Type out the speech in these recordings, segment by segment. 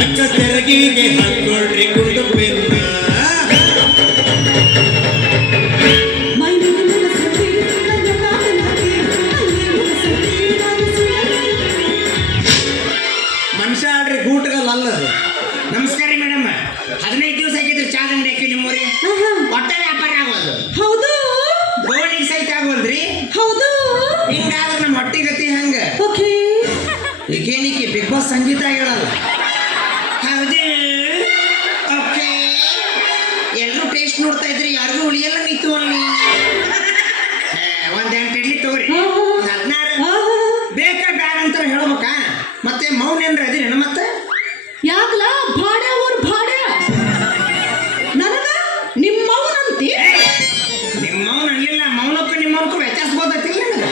ಅಕ್ಕ ತೆರಗಿಗೆ ಹಾಕೊಳ್ರಿ ಕುಂಡು ಬೆನ್ನ ಮನುಷ್ಯ ಆಡ್ರಿ ಗೂಟಗಲ್ಲ ಅಲ್ಲದು. ನಮಸ್ಕಾರ ಮೇಡಮ್, 15 ದಿವಸ ಆಗಿದ್ರು ಚಾ ದಂಡೆ ಹಾಕಿ ನಿಮ್ಮೂರಿಗೆ ಒಟ್ಟ ವ್ಯಾಪಾರ ಆಗೋದು. ಹೌದು, ಗೋಣಿಗೆ ಸಹಿತ ಆಗೋಲ್ರಿ. ಹೌದು, ಹಿಂಗಾದ್ರೆ ನಮ್ಮ ಹೊಟ್ಟಿ ಗತಿ ಹಂಗ. ಈಗೇನಿಕ್ಕೆ ಬಿಗ್ ಬಾಸ್ ಸಂಗೀತ ಹೇಳಲ್ಲ. ಹೌದು, ಓಕೆ. ಎಲ್ಲರೂ ಟೇಸ್ಟ್ ನೋಡ್ತಾ ಇದ್ರಿ, ಯಾರಿಗೂ ಉಳಿಯಲ್ಲ ನಿಂತು ಅಲ್ಲಿ. ಒಂದ್ 8 ಇಡ್ಲಿ ತಗೋರಿ, 16 ಬೇಕಾ ಬ್ಯಾಡ ಅಂತ ಹೇಳ್ಬೇಕಾ? ಮತ್ತೆ ಮೌನ ಏನ್ರ ಅದಿರೇನ? ಮತ್ತೆ ಯಾಕಲ ಭಾಡೆ ಊರ್ ಭಾಡೆ ನನಗ ನಿಮ್ಮ ಮೌನಂತಿ. ನಿಮ್ಮ ಮೌನ ಅಲ್ಲಿಲ್ಲ, ಮೌನಕ್ಕೂ ನಿಮ್ಮವನಕ್ಕೂ ವ್ಯತ್ಯಾಸ ಗೊತ್ತೈತಿಲ್ಲ ನನಗೆ.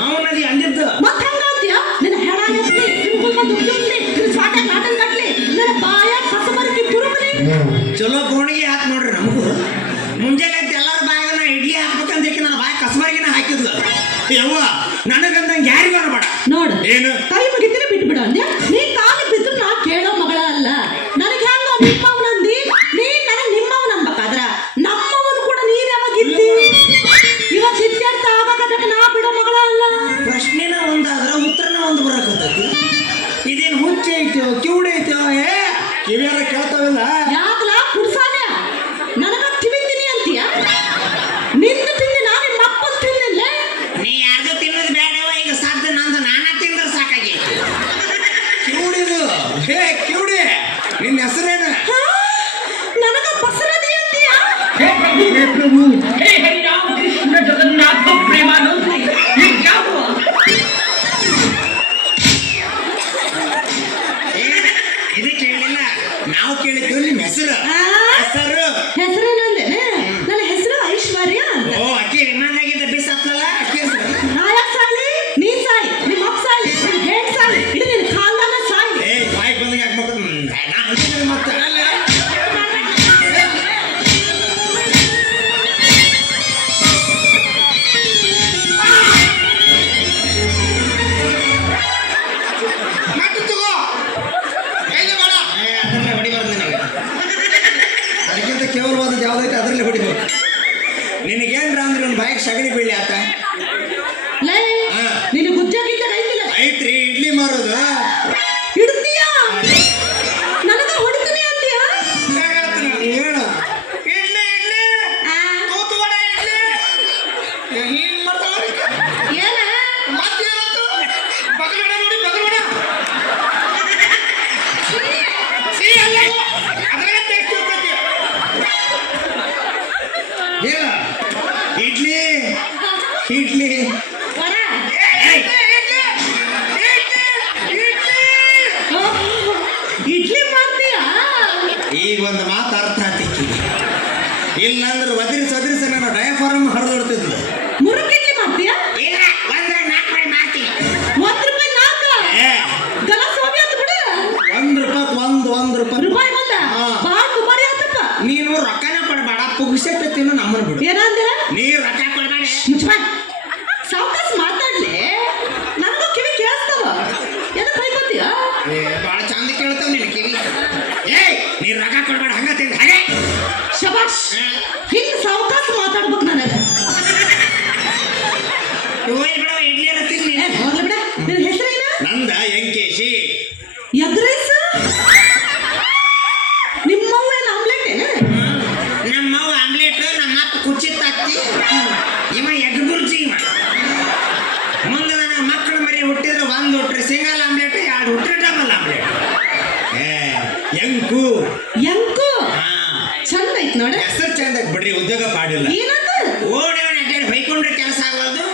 ಮೌನದಿ ಅಂದಿದ್ದು ಮತ್ತೆ ಹಂಗಂತೀಯ? ನಿನ್ನ ಹೆಣ ಎತ್ತಿ, ನಿನ್ನ ದುಡ್ಡಿ, ನಿನ್ನ ಸ್ವಾಟ ನಾಟಕ ಕಟ್ಲಿ, ನನ್ನ ಬಾಯ ಕಸಬರಕಿ ತುರುಮಲಿ. ಚಲೋ ಗೋಣಿಗೆ ಹಾಕಿ ನೋಡ್ರಿ. ನಮಗೂ ಮುಂಜಾನೆ ಎಲ್ಲರ ಬಾಯಾಗ ನಾ ಇಡ್ಲಿ ಹಾಕ್ಬೇಕಂದ್ರೆ ನನ್ನ ಬಾಯ ಕಸಬರಿಗಿನ ಹಾಕಿದ್ಲು. ಯವ್ವ ನನಗಂದಂಗೆ ಯಾರಿಗೂ ಅನ್ಬೇಡ ನೋಡು, ಏನು ಕೈ ಮುಗಿದ್ರೆ ಬಿಟ್ಬಿಡ ಅಂದ್ಯ. ನೀ ಕಾಲಿಗೆ ಬಿದ್ರು ನಾ ಕೇಳೋ ಮಗಳ ಅಲ್ಲ. ನನಗೆ ಹೆಂಗ ನಿಮ್ಮವನಂದಿ, ನೀ ನನಗೆ ನಿಮ್ಮವನ್ ಅನ್ಬೇಕಾದ್ರ ನಮ್ಮವನು ಕೂಡ ನೀನ್ ಯಾವಾಗಿದ್ದಿ? ಇವತ್ತು ಇತ್ಯರ್ಥ ಆಗಬೇಕ, ನಾ ಬಿಡೋ ಮಗಳ ಅಲ್ಲ. ಪ್ರಶ್ನೆನ ಒಂದಾದ್ರ ಉತ್ತರನ ಒಂದು ಬರಕತ್ತೈತಿ. ಇದೇನು ಹುಚ್ಚ ಐತೋ ಕಿವುಡಿ ಐತೋ? ಕಿವಿಯಾರ ಕೇಳ್ತಾವಿಲ್ಲ. ಯಾಕಲ ಕುಡ್ಸಾನೆ ನನಗ ತಿವಿತೀನಿ ಅಂತೀಯ? ನಿನ್ನ ತಿಂದಿ ನಾ ನಿಮ್ಮ ಅಪ್ಪನ ತಿಂದಿಲ್ಲ. ನೀ ಯಾರ್ದು ತಿನ್ನೋದು ಬೇಡವ, ಈಗ ಸಾಧ್ಯ ನಂದು ನಾನಾ ತಿಂದ್ರೆ ಸಾಕಾಗಿ. ಕಿವುಡಿದು ಕಿವುಡಿ, ನಿನ್ನ ಹೆಸರೇನು? ನನಗ ಬಸರದಿ ಅಂತೀಯ? हे प्रभु, हे हरि राम कृष्ण जगन्नाथ प्रेमानंद, ये क्या हुआ? ಇದು ಕೇಳಿಲ್ಲ, ನಾವು ಕೇಳಿದ್ವಿ ನಿಮ್ಮ ಹೆಸರು. ಹೆಸರು ಹೆಸರೇನಂದೇನೆ? ನನ್ನ ಹೆಸರು ಐಶ್ವರ್ಯ ಅಂತ. ಓ, ಅಕ್ಕಿ ರಿಮಾಂಡ್ ಬಿಸ್ ಹತ್ತಲ್ಲ ಅಕ್ಕಿ ಹೆಸರು. ನಾಯಕ್ ಸಾಯ್ಲಿ, ನೀ ಸಾಯ್, ನಿಮ್ಮ ಅಪ್ಪ ಸಾಯ್ಲಿ, ನಿನ್ ಹೇಗ್ ಸಾಯ್ಲಿ, ಇಡೀ ನಿನ್ ಖಾನ್ದಾನ ಸಾಯ್ಲಿ. ಬಾಯಿ ಬಂದಾಗ ಹಾಕ್ಬೇಕು. ಮತ್ತೆ ಅದಕ್ಕಿಂತ ಕೇವಲವಾದದ್ದು ಯಾವ್ದೈತೆ ಅದರಲ್ಲಿ ಹೊಡಿಬೇಕು. ನಿನಗೇನ್ರ ಅಂದ್ರೆ ಒಂದು ಬಾಯಿಗೆ ಸಗಣಿ ಬೀಳಿ ಆತ. ಲೇ, ನಿನ್ನ ಗುಜ್ಜಾಗಿದ್ದ ಐತಿಲ್ಲ, ಐತ್ರಿ ಇಡ್ಲಿ ಮಾರೋದು. ಇಡ್ತೀಯ? ನನಗ ಹೊಡಿತೀನಿ ಅಂತೀಯ? ಹೇಳು ಇಡ್ಲಿ ಇಡ್ಲಿ ತೂತುವಡ ಇಡ್ಲಿ ಹಿಂಗ್ ಮಾಡ್ತಾವ. ಏನ ಮತ್ತೇನಂತು? ಬಗಲ್ಬೇಡ ನೋಡಿ, ಬಗಲ್ಬೇಡ. ಸಿ ಅಲ್ಲ, ಅದ್ರಾಗ ಟೇಸ್ಟ್ ಇರ್ತೈತಿ. ಹೇಳ ಇಡ್ಲಿ ಇಡ್ಲಿ ವಡ ಇಡ್ಲಿ ಮಾಡ್ತೀಯ? ಈಗ ಒಂದು ಮಾತು ಅರ್ಥ ಆತಿಕ್ಕಿ. ಇಲ್ಲಂದ್ರೆ ಒದರಿಸ ನಾನು ಡಯಾಫಾರ್ಮ್ ಹರಿದೊಡ್ತಿದ್ಲು. ಮುರುಕ್ ಇಡ್ಲಿ ಮಾಡ್ತೀಯ? ಇಲ್ಲ, ಒಂದ್ರೆ 4 ರೂಪಾಯಿ ಮಾಡ್ತೀನಿ. ₹1 ಗಲ ಸೋಬಿ ಅಂತ ಬಿಡು. ಒಂದು ರೂಪಾಯಿ ರೂಪಾಯಿ ಬಂದ ಭಾಳ ದುಬಾರಿ ಆತಪ್ಪ. ನೀನು ರೊಕ್ಕನ ಕೊಡಬೇಡ, ಪುಗ್ಸೆಟ್ಟ ತಿನ್ನು ನಮ್ಮನ್ನು ಬಿಡು. ಏನಂದೆ? ನೀ ರೊಕ್ಕ ಕೊಡಬೇಡ. ಸಾವಕಾಶ ಮಾತಾಡ್ಲಿ, ನನಗೂ ಕಿವಿ ಕೇಳಿಸ್ತಾವ. ಏನೋ ಕೈ ಬಂತೀಯ? ಭಾಳ ಚಂದ ಕೇಳ್ತಾವ ನಿನ್ನ ಕಿವಿ. ನೀ ರೊಕ್ಕ ಕೊಡಬೇಡ, ಹಂಗ ತಿಂದ ಹಾಗೆ. ಶಬಾಷ್, ಹಿಂಗ್ ಸಾವಕಾಶ ಮಾತಾಡ್ಬೇಕು ನನಗೆ. ಬಿಡವ ಇಡ್ಲಿ ಎಲ್ಲ ತಿನ್ನಿ. ಹೋಗ್ಲಿ ಬಿಡ. ನಿನ್ನ ಹೆಸರೇನ? ನಂದ ಎಂಕೇಶಿ. ಎಗ್ರೈಸ್? ನಿಮ್ಮವ್ವ ಏನು ಆಮ್ಲೆಟ್ ಏನ? ನಮ್ಮವ್ವ ಆಮ್ಲೆಟ್, ನಮ್ಮಪ್ಪ ಕುಚ್ಚಿ ತತ್ತಿ, ಇವ ಎಗ್ ಬುರ್ಜಿ. ಇವ ಮುಂದೆ ನನಗೆ ಮಕ್ಕಳು ಮರಿ ಹುಟ್ಟಿದ್ರೆ 1 ಹುಟ್ಟ್ರೆ ಸಿಂಗಲ್ ಆಮ್ಲೆಟ್, 2 ಹುಟ್ಟ್ರೆ ಡಬಲ್ ಆಮ್ಲೆಟ್. ಎಂಕು ಎಂಕು ಚಂದ ಐತ್ ನೋಡ. ಹೆಸರು ಚಂದ ಬಿಡ್ರಿ, ಉದ್ಯೋಗ ಪಾಡಿಲ್ಲ. ಏನಂತ ಓಡಿ ಅಡ್ಡಾಡಿ ಬೈಕೊಂಡ್ರೆ ಕೆಲಸ ಆಗೋದು.